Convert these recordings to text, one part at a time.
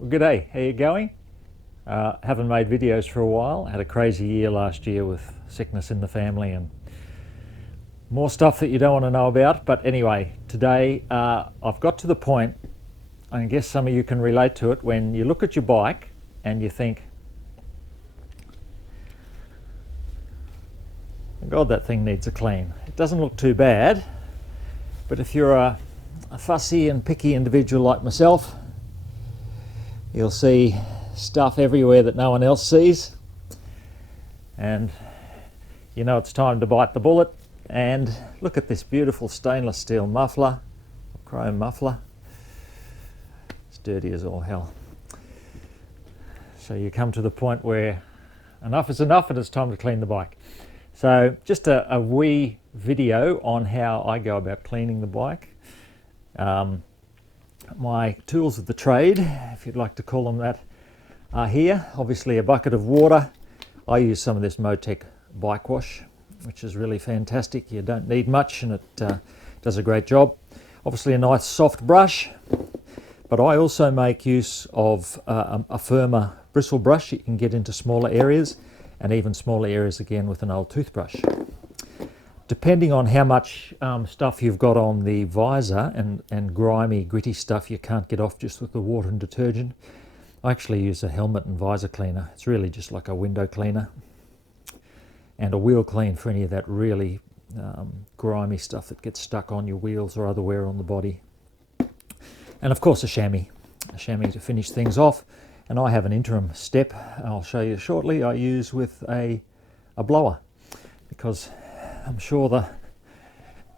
Well, g'day, how you going? Haven't made videos for a while. Had a crazy year last year with sickness in the family and more stuff that you don't want to know about. But anyway, today I've got to the point, I guess some of you can relate to it, when you look at your bike and you think, God, that thing needs a clean. It doesn't look too bad, but if you're a fussy and picky individual like myself, you'll see stuff everywhere that no one else sees, and you know it's time to bite the bullet. And look at this beautiful stainless steel muffler, chrome muffler. It's dirty as all hell. So you come to the point where enough is enough and it's time to clean the bike. So just a wee video on how I go about cleaning the bike. My tools of the trade, if you'd like to call them that, are here. Obviously a bucket of water. I use some of this Motec bike wash, which is really fantastic. You don't need much and it does a great job. Obviously a nice soft brush, but I also make use of a firmer bristle brush. You can get into smaller areas, and even smaller areas again with an old toothbrush. Depending on how much stuff you've got on the visor and grimy, gritty stuff you can't get off just with the water and detergent, I actually use a helmet and visor cleaner. It's really just like a window cleaner, and a wheel clean for any of that really grimy stuff that gets stuck on your wheels or other wear on the body. And of course a chamois to finish things off. And I have an interim step I'll show you shortly I use with a blower, because I'm sure the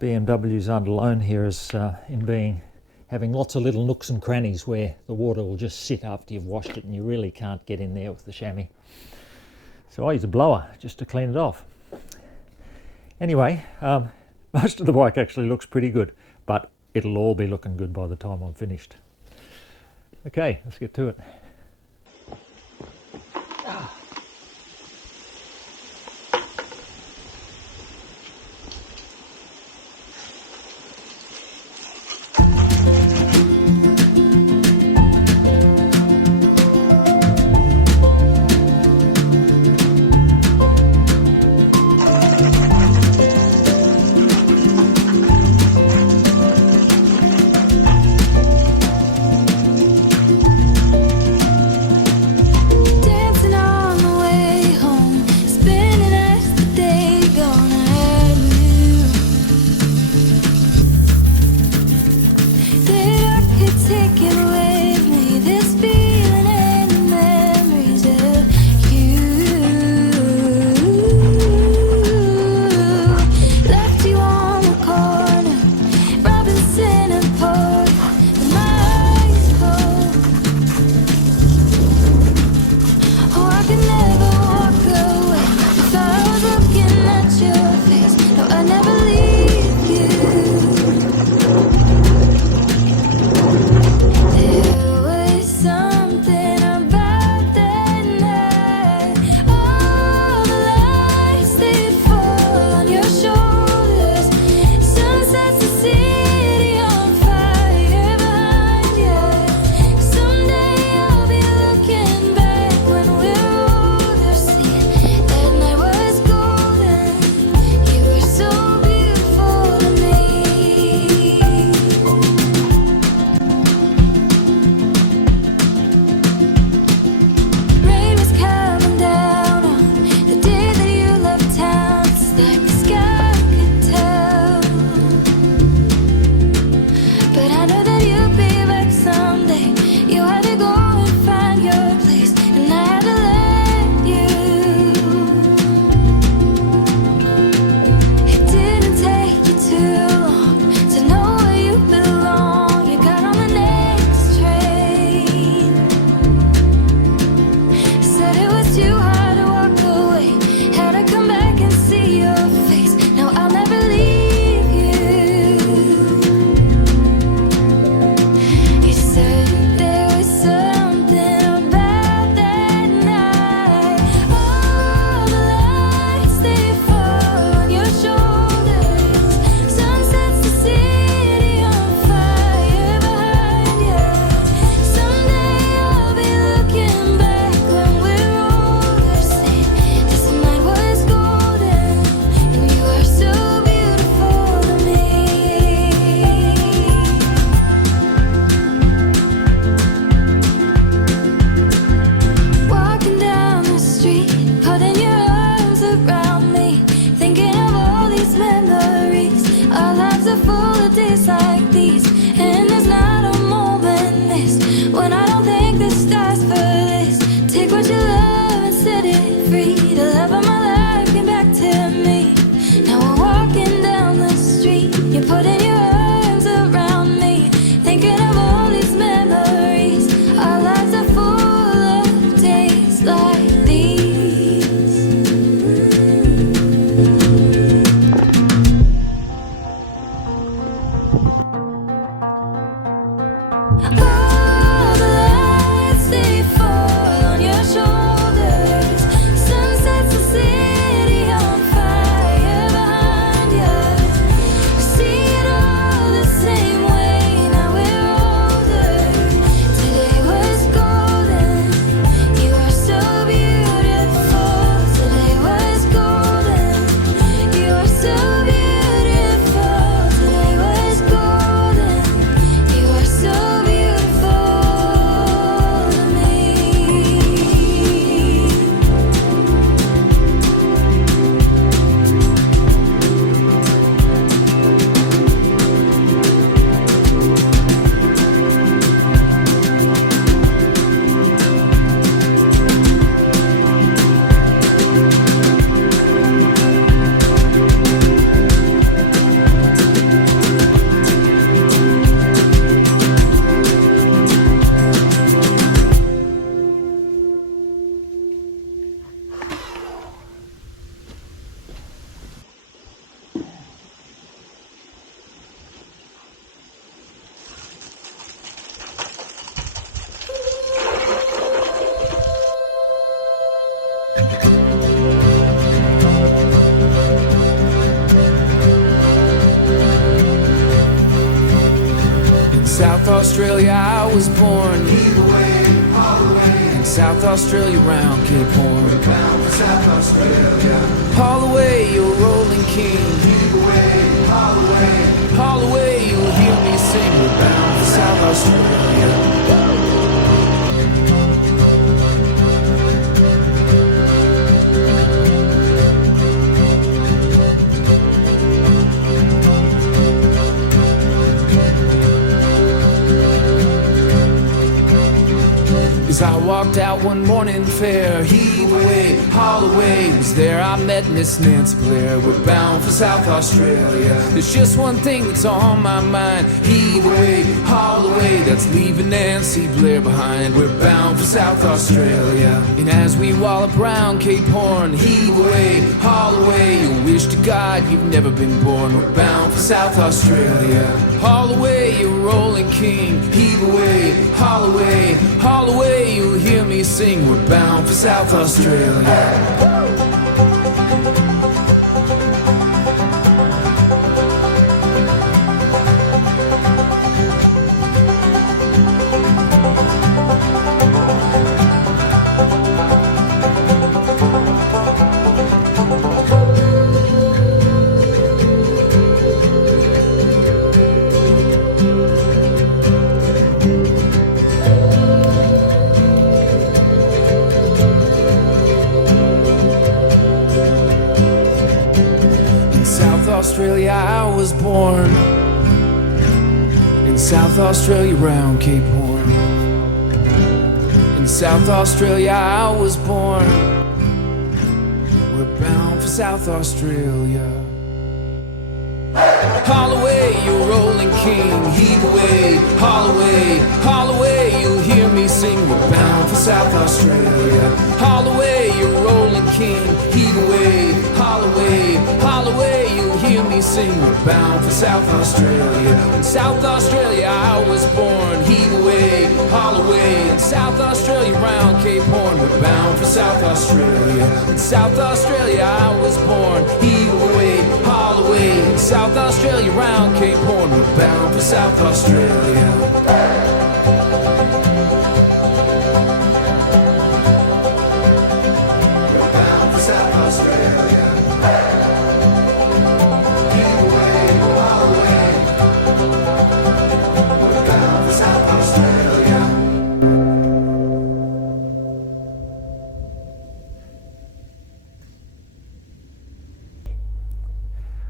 BMWs aren't alone here as in having lots of little nooks and crannies where the water will just sit after you've washed it and you really can't get in there with the chamois. So I use a blower just to clean it off. Anyway, most of the bike actually looks pretty good, but it'll all be looking good by the time I'm finished. Okay, let's get to it. Dancing on I was born. Heave away, haul away. In South Australia, round Cape Horn. We're bound for South Australia. Haul away, you rolling king. Heave away, haul away. Haul away, you'll hear me sing. We're bound for South Australia. As I walked out one morning fair, heave away, haul away, was there I met Miss Nancy Blair. We're bound for South Australia. There's just one thing that's on my mind. Heave away, haul away, that's leaving Nancy Blair behind. We're bound for South Australia. And as we wallop round Cape Horn, heave away, haul away, you wish to God you've never been born. We're bound for South Australia. Haul away, you rolling king. Heave away, haul away, haul away, you'll hear me sing. We're bound for South Australia. Australia I was born. In South Australia round Cape Horn. In South Australia I was born. We're bound for South Australia. Haul away, you rolling king. Heave away, haul away, haul away, you'll hear me sing. We're bound for South Australia. Haul away, you rolling king. Heave away, haul away, haul away, you'll hear me sing. We're bound for South Australia. In South Australia I was born. Heave away, haul away. In South Australia round Cape Horn. We're bound for South Australia. In South Australia I was born. Heave away, haul away. In South Australia round Cape Horn. We're bound for South Australia.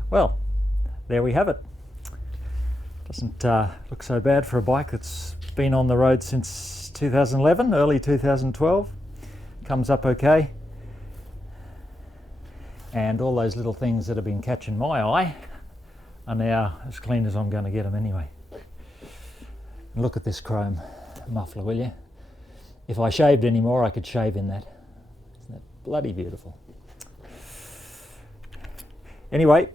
Well, there we have it. Doesn't look so bad for a bike that's been on the road since 2011, early 2012. Comes up okay. And all those little things that have been catching my eye are now as clean as I'm going to get them anyway. And look at this chrome muffler, will you? If I shaved anymore, I could shave in that. Isn't that bloody beautiful? Anyway,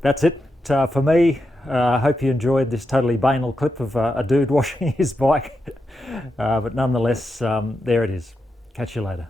that's it for me. I hope you enjoyed this totally banal clip of a dude washing his bike. But nonetheless, there it is. Catch you later.